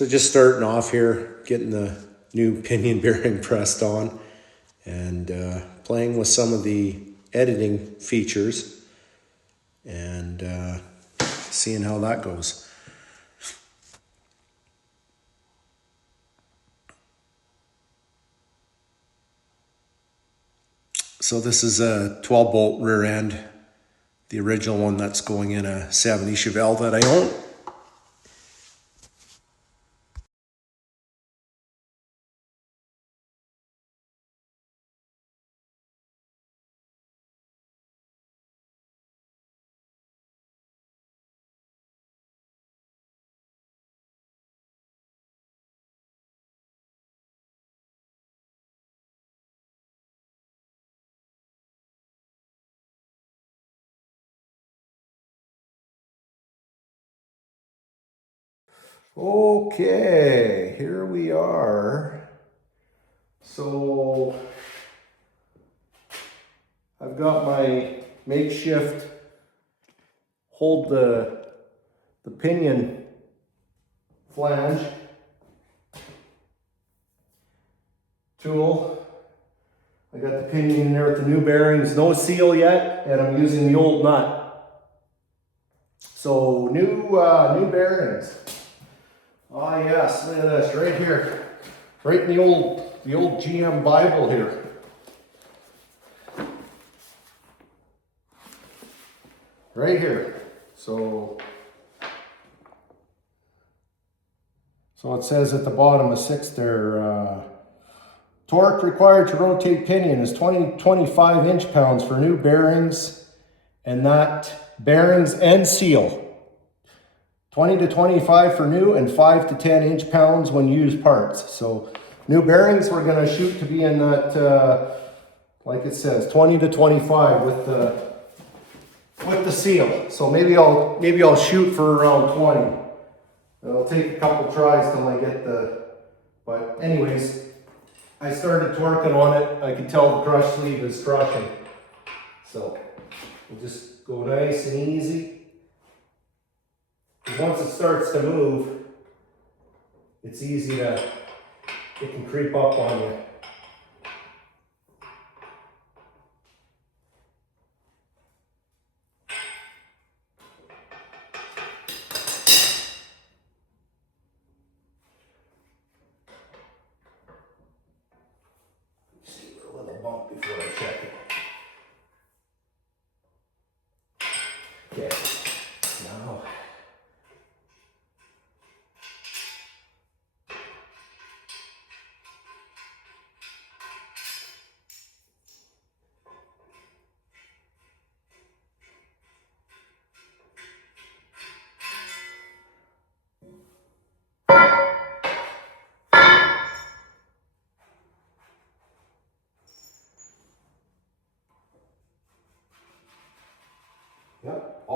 So just starting off here, getting the new pinion bearing pressed on and playing with some of the editing features and seeing how that goes. So this is a 12 bolt rear end, the original one that's going in a 70 Chevelle that I own. Okay, here we are. So I've got my makeshift hold the pinion flange tool. I got the pinion in there with the new bearings, no seal yet, and I'm using the old nut. So new bearings. Ah yes, look at this right here, right in the old GM Bible here. Right here. So it says at the bottom of 6 there, torque required to rotate pinion is 20-25 inch-pounds for new bearings, and that bearings and seal. 20 to 25 for new and 5 to 10 inch-pounds when used parts. So new bearings we're going to shoot to be in that, like it says, 20 to 25 with the seal. So maybe I'll shoot for around 20. It'll take a couple tries till I get but anyways, I started torquing on it. I can tell the crush sleeve is crushing. So we'll just go nice and easy. Once it starts to move, it's easy it can creep up on you. Just give it a little bump before I check it. Okay, now. Yep,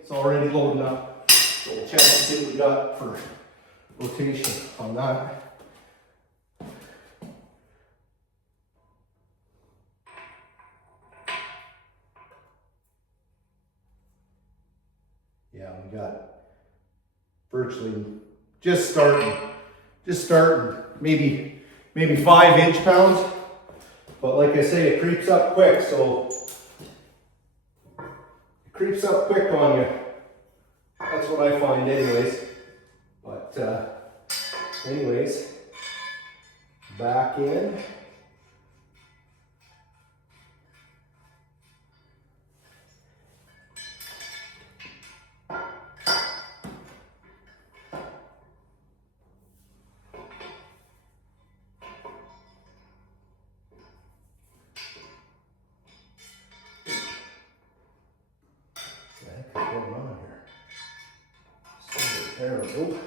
it's already loading up. So we'll check and see what we got for rotation on that. Yeah, we got virtually just starting, maybe 5 inch-pounds. But like I say, it creeps up quick, so creeps up quick on you. That's what I find anyways. But anyways, back in. What's going on here? There we go.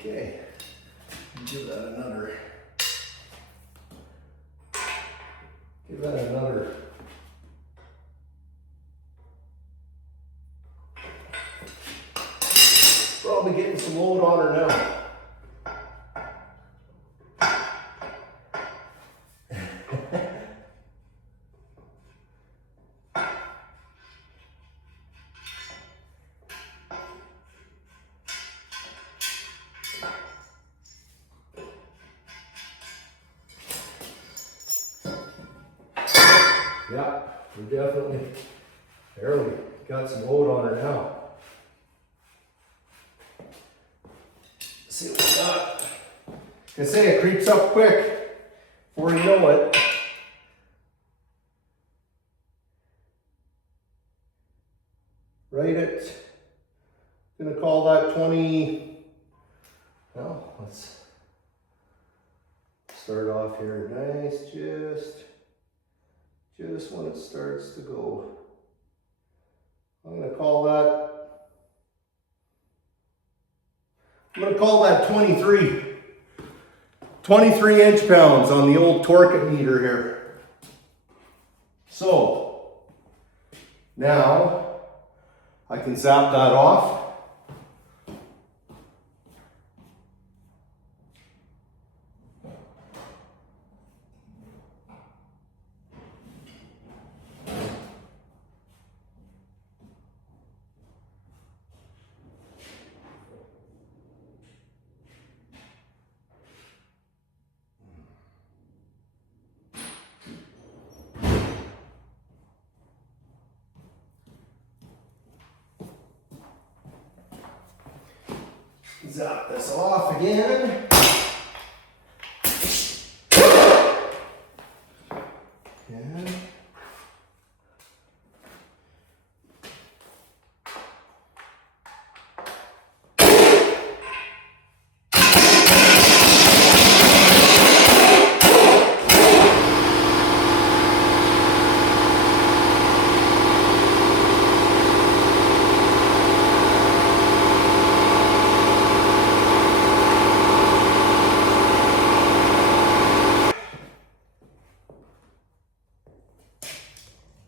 Okay, give that another. Probably getting some load on her now. Yeah, we definitely, there we got some load on her now. Let's see what we got. I say it creeps up quick before you know it. Right at, gonna call that 20, well, let's start off here nice, just when it starts to go. I'm gonna call that 23 inch-pounds on the old torque meter here. So, now I can zap that off. Zap this off again. And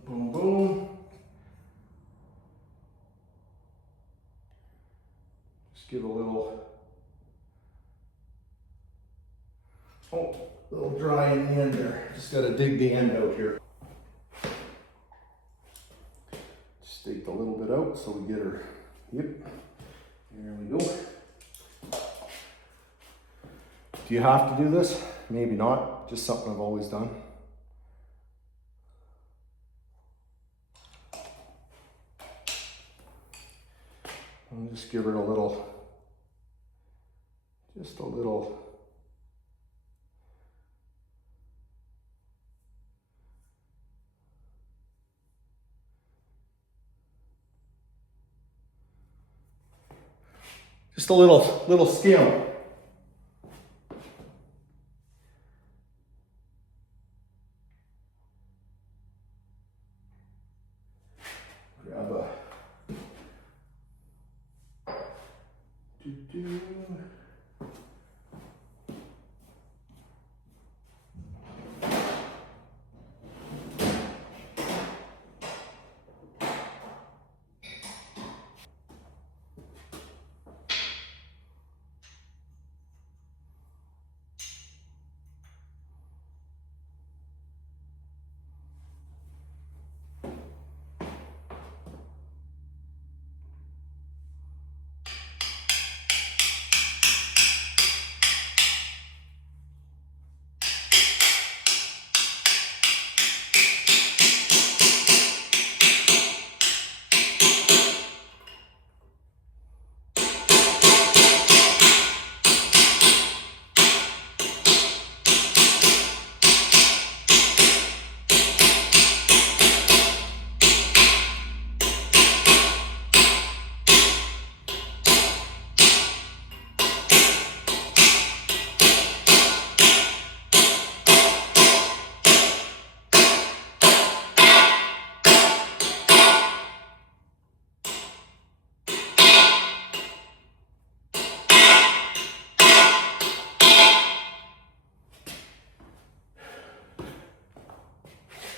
boom, boom. Just give a little, little dry in the end there. Just gotta dig the end out here. Just take a little bit out so we get her, yep, there we go. Do you have to do this? Maybe not, just something I've always done. I'll just give her a little, just a little. Just a little skim. Grab a do.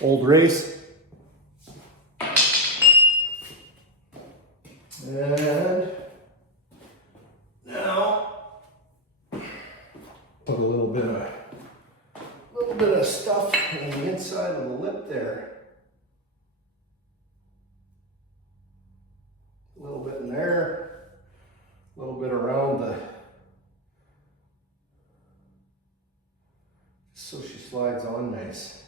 Old race. And now put a little bit of stuff on the inside of the lip there. A little bit in there, a little bit around the, so she slides on nice.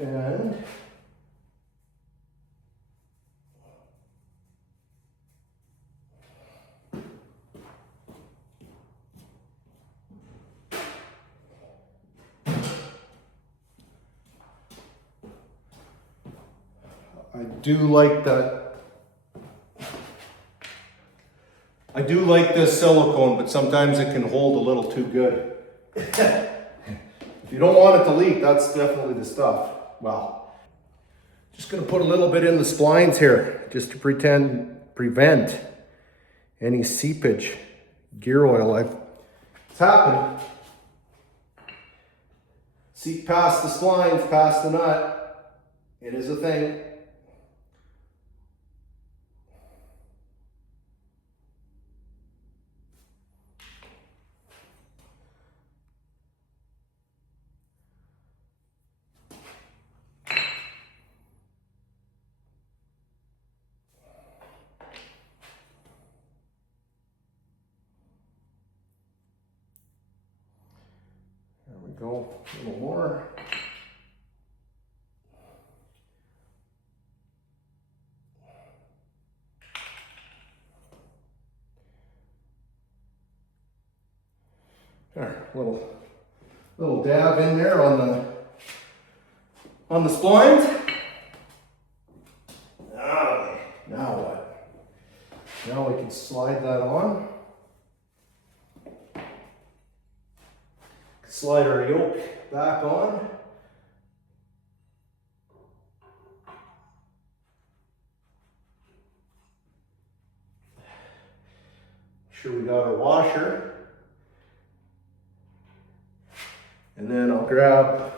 And I do like that. I do like this silicone, but sometimes it can hold a little too good. If you don't want it to leak, that's definitely the stuff. Well, just gonna put a little bit in the splines here, just to prevent any seepage. Gear oil, it's happened. Seep past the splines, past the nut. It is a thing. There we go, a little more. There, little dab in there on the splines. Now what? Now we can slide that on. Slide our yoke back on. Make sure we got our washer. And then I'll grab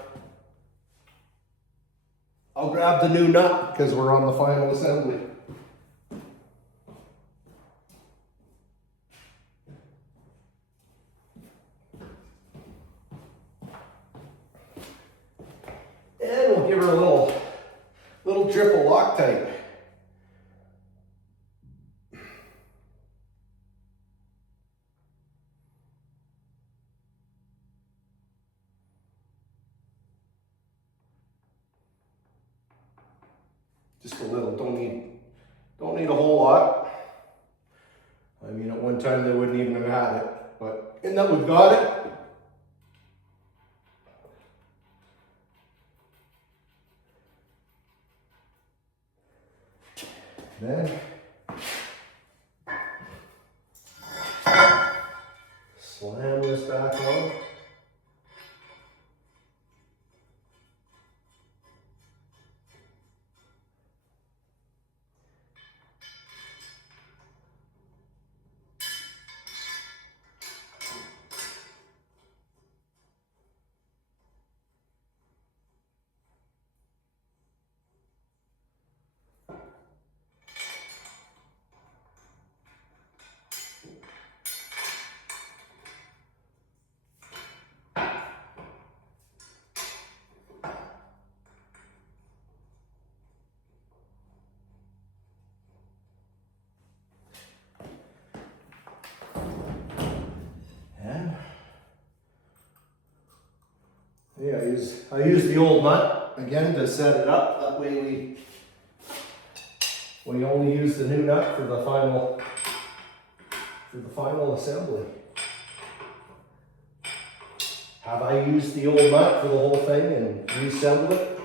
the new nut because we're on the final assembly. And we'll give her a little drip of Loctite. Just a little, don't need a whole lot. I mean, at one time they wouldn't even have had it, but in that we've got it. Then slam this back on. Yeah, I use the old nut again to set it up. That way we only use the new nut for the final assembly. Have I used the old nut for the whole thing and reassembled it?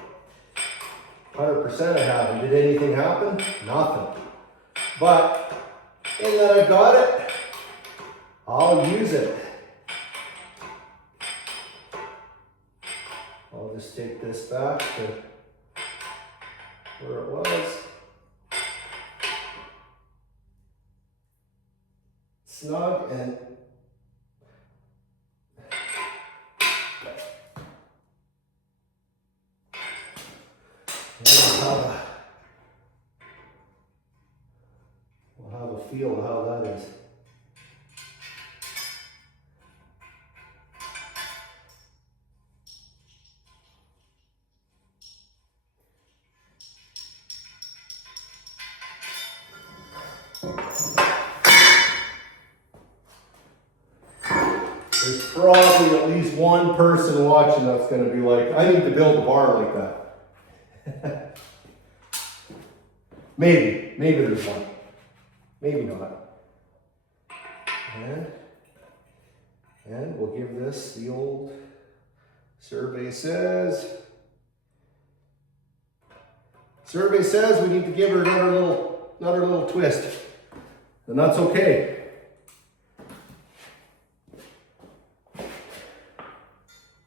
100% I haven't. Did anything happen? Nothing. But in that I've got it, I'll use it. I'll just take this back to where it was. Snug and we'll have a feel of how that is. There's probably at least one person watching that's going to be like, I need to build a bar like that. Maybe there's one. Maybe not. And we'll give this the old survey says we need to give her another little twist. And that's okay.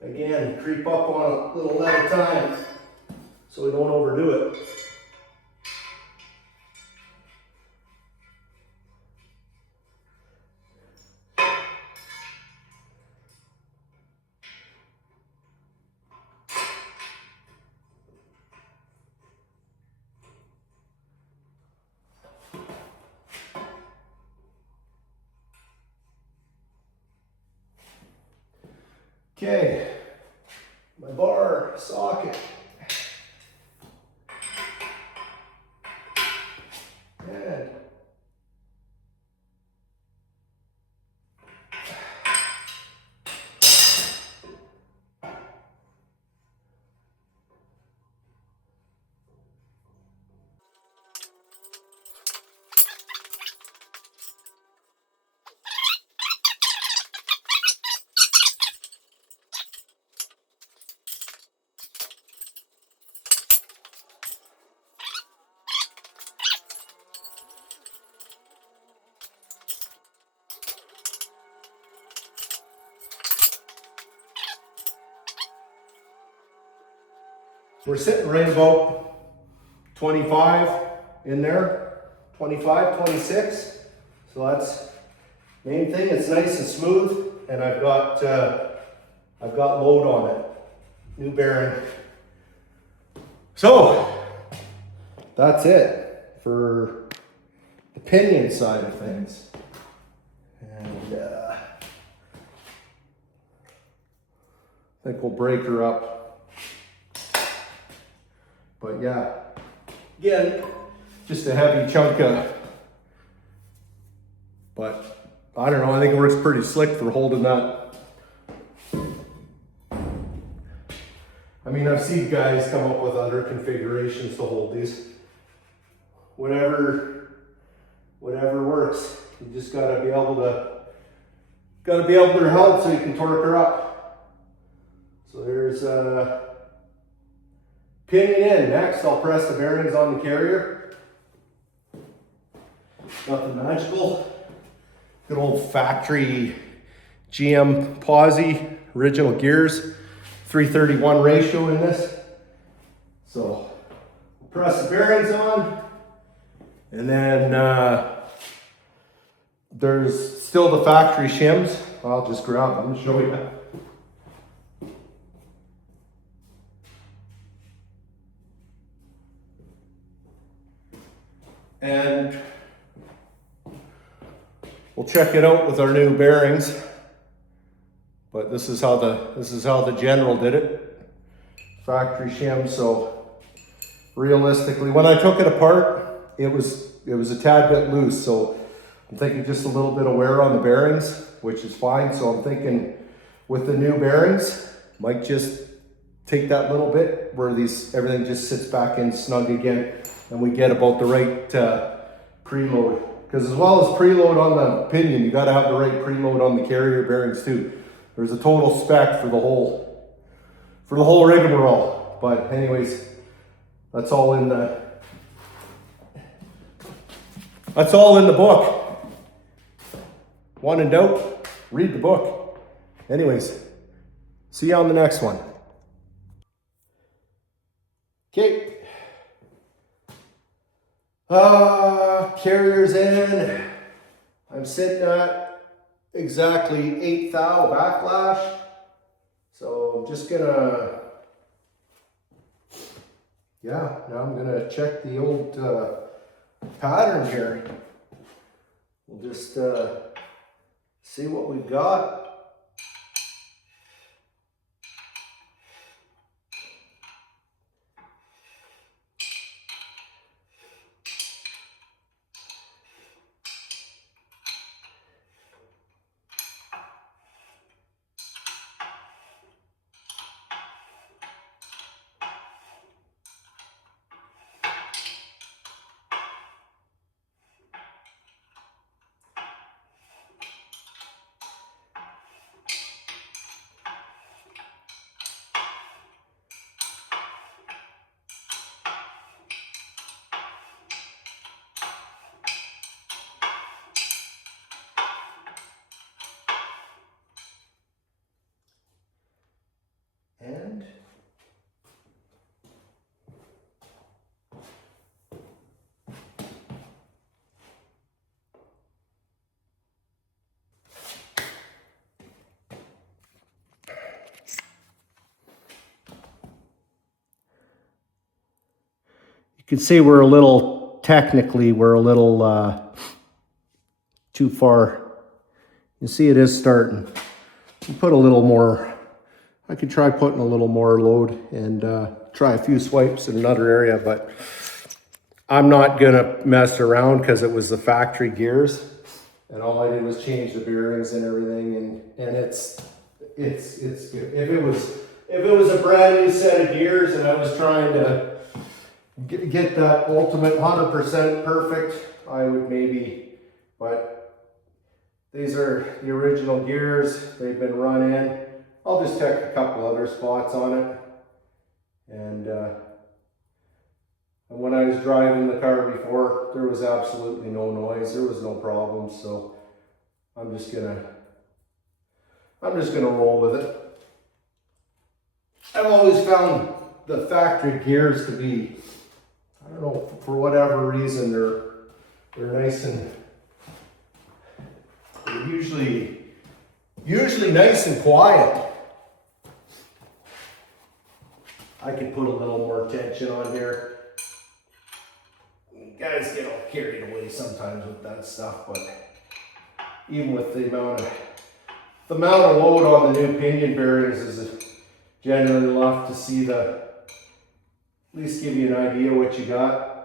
Again, creep up on a little at a time so we don't overdo it. Okay, my bar socket. And we're sitting right about 25 in there, 25, 26. So that's the main thing. It's nice and smooth, and I've got load on it, new bearing. So that's it for the pinion side of things. And I think we'll break her up. But yeah, again, just a heavy chunk of, but I don't know, I think it works pretty slick for holding that. I mean, I've seen guys come up with other configurations to hold these. Whatever works. You just gotta be able to help so you can torque her up. So there's pinion in. Next, I'll press the bearings on the carrier. Nothing magical. Good old factory GM Posi, original gears, 331 ratio in this. So press the bearings on, and then there's still the factory shims. I'll just grab them and show you. And we'll check it out with our new bearings. But this is how the General did it. Factory shim. So realistically, when I took it apart, it was a tad bit loose. So I'm thinking just a little bit of wear on the bearings, which is fine. So I'm thinking with the new bearings, might just take that little bit where everything just sits back in snug again, and we get about the right preload. Because as well as preload on the pinion, you got to have the right preload on the carrier bearings too. There's a total spec for the whole rigmarole. But anyways, that's all in the book. One in doubt, read the book. Anyways, see you on the next one. Okay. Carrier's in. I'm sitting at exactly 8 thou backlash. So I'm just gonna, now I'm gonna check the old pattern here. We'll just see what we've got. can see we're a little, technically, we're a little too far. You see it is starting. We'll put a little more, I could try putting a little more load and try a few swipes in another area, but I'm not gonna mess around because it was the factory gears. And all I did was change the bearings and everything, and it's good. If it was a brand new set of gears and I was trying to get that ultimate 100% perfect, I would maybe, but these are the original gears. They've been run in. I'll just check a couple other spots on it. And when I was driving the car before, there was absolutely no noise. There was no problems. So I'm just gonna roll with it. I've always found the factory gears to be, I don't know, for whatever reason, they're nice and they're usually nice and quiet. I can put a little more tension on here. You guys get all carried away sometimes with that stuff, but even with the amount of load on the new pinion bearings is generally enough to see at least give you an idea what you got.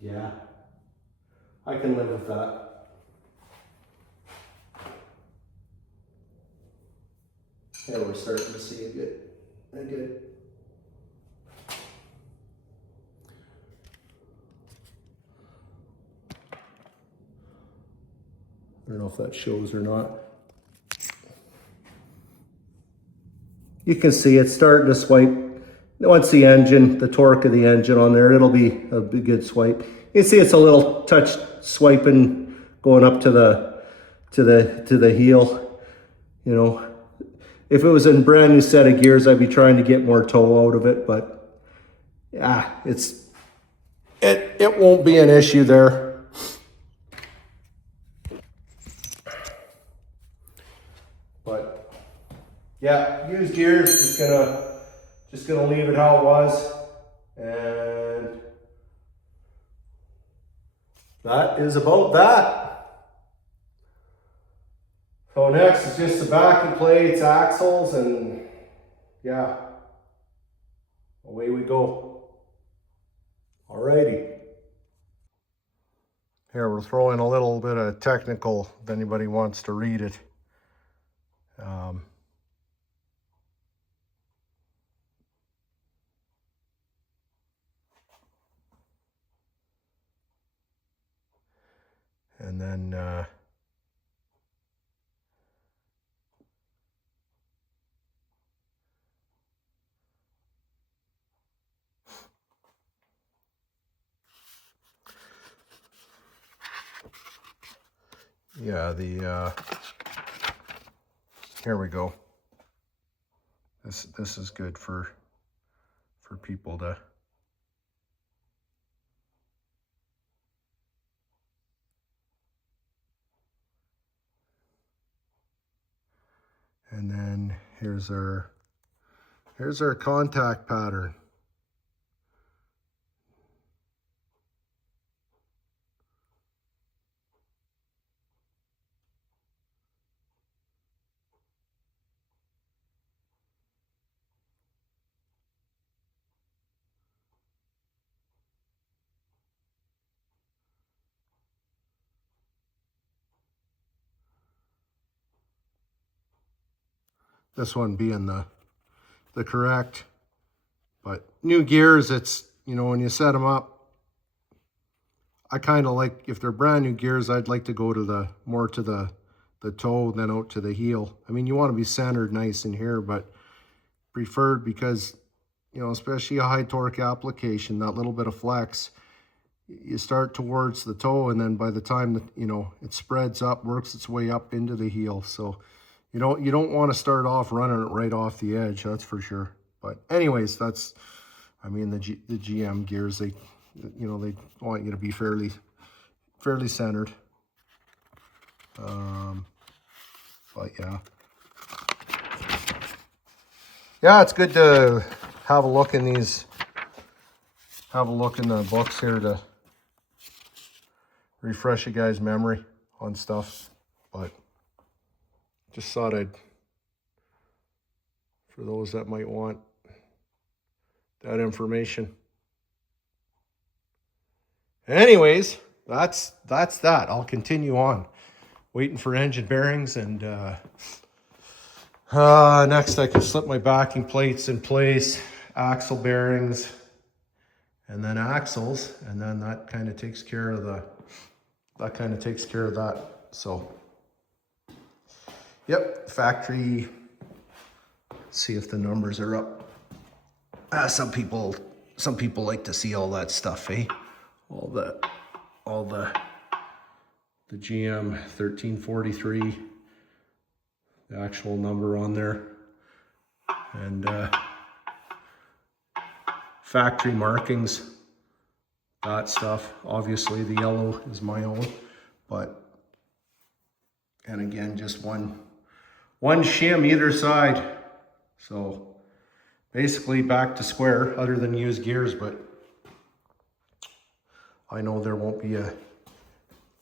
Yeah, I can live with that. Yeah, we're starting to see a good. I don't know if that shows or not. You can see it's starting to swipe. Once the engine, the torque of the engine on there, it'll be a good swipe. You can see it's a little touch swiping going up to the heel. You know, if it was a brand new set of gears, I'd be trying to get more toe out of it, but yeah, it won't be an issue there. But yeah, used gears, just gonna leave it how it was, and that is about that. So next is just the backing plates, axles, and yeah, away we go. Alrighty. Here we're throwing a little bit of technical if anybody wants to read it. And then yeah, here we go. This is good for people to. And then here's our contact pattern. This one being the correct, but new gears, it's, you know, when you set them up, I kind of like, if they're brand new gears, I'd like to go to more to the toe than out to the heel. I mean, you want to be centered nice in here, but preferred because, you know, especially a high torque application, that little bit of flex, you start towards the toe, and then by the time that, you know, it spreads up, works its way up into the heel. So you don't want to start off running it right off the edge, that's for sure. But anyways, that's, I mean, the GM gears, they, you know, they want you to be fairly fairly centered. But yeah. Yeah, it's good to have a look in these, have a look in the books here to refresh you guys' memory on stuff. But just thought I'd, for those that might want that information. Anyways, that's that. I'll continue on. Waiting for engine bearings, and next I can slip my backing plates in place, axle bearings, and then axles, and then that kind of takes care of that. So, yep, factory. Let's see if the numbers are up. Some people like to see all that stuff, eh? All the GM 1343, the actual number on there, and factory markings, that stuff. Obviously the yellow is my own, but, and again, just one shim either side. So basically back to square, other than used gears, but I know there won't be a,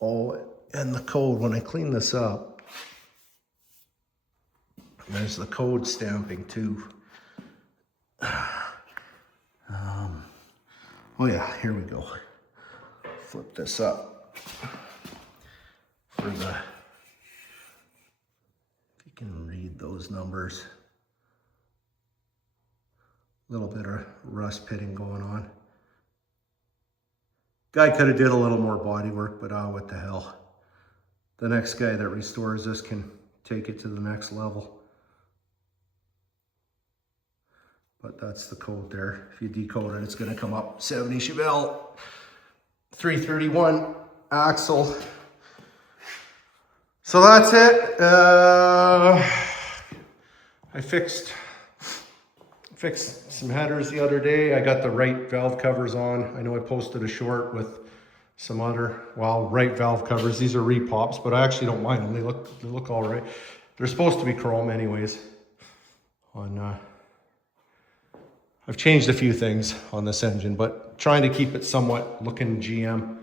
oh, and the code, when I clean this up, there's the code stamping too. Oh yeah, here we go. Flip this up for the, if you can read those numbers. A little bit of rust pitting going on. Guy could have did a little more body work, but what the hell. The next guy that restores this can take it to the next level. But that's the code there. If you decode it, it's going to come up 70 Chevelle, 331 axle. So that's it. I fixed some headers the other day. I got the right valve covers on. I know I posted a short with some other, well, right valve covers. These are repops, but I actually don't mind them. They look all right. They're supposed to be chrome anyways. I've changed a few things on this engine, but trying to keep it somewhat looking GM-ish.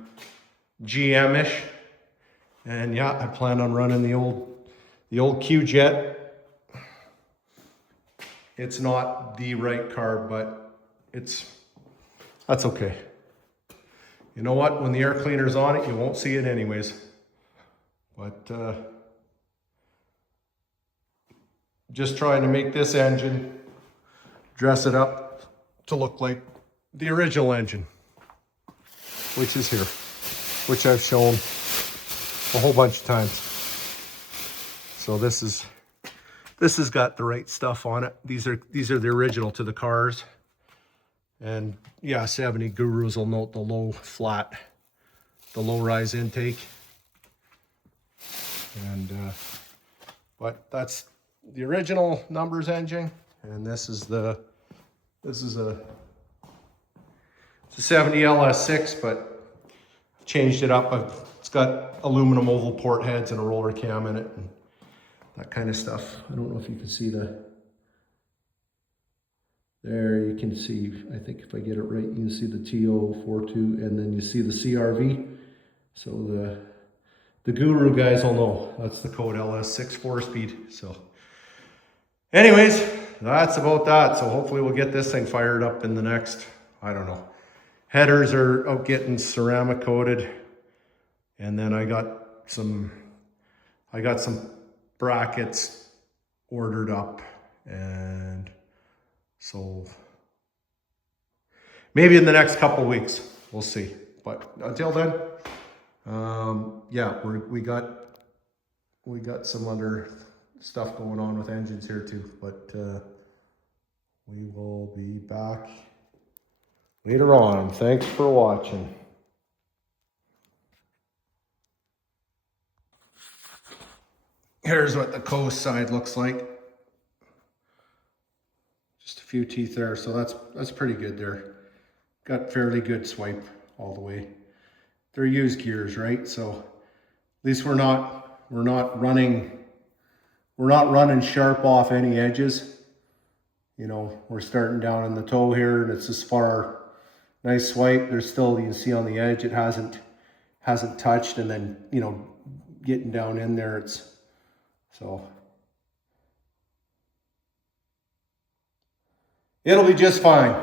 And yeah, I plan on running the old Q-Jet. It's not the right carb, but that's okay. You know what? When the air cleaner's on it, you won't see it anyways. But just trying to make this engine, dress it up to look like the original engine, which is here, which I've shown a whole bunch of times. So this has got the right stuff on it. These are the original to the cars. And yeah, 70 gurus will note the low rise intake. And but that's the original numbers engine, and this is a 70 LS6, but I've changed it up. It's got aluminum oval port heads and a roller cam in it and that kind of stuff. I don't know if you can see there you can see, I think if I get it right, you can see the TO42, and then you see the CRV. So the guru guys will know that's the code LS6 4-speed. So anyways, that's about that. So hopefully we'll get this thing fired up in the next, I don't know. Headers are out getting ceramic coated, and then I got some brackets ordered up, and so maybe in the next couple weeks, we'll see. But until then, yeah, we got some other stuff going on with engines here too, but we will be back later on. Thanks for watching. Here's what the coast side looks like. Just a few teeth there, so that's pretty good there. Got fairly good swipe all the way. they're used gears, right? So at least we're not running sharp off any edges. You know, we're starting down in the toe here, and it's this far. Nice swipe. There's still, you can see on the edge, it hasn't touched, and then, you know, getting down in there, it's, so it'll be just fine.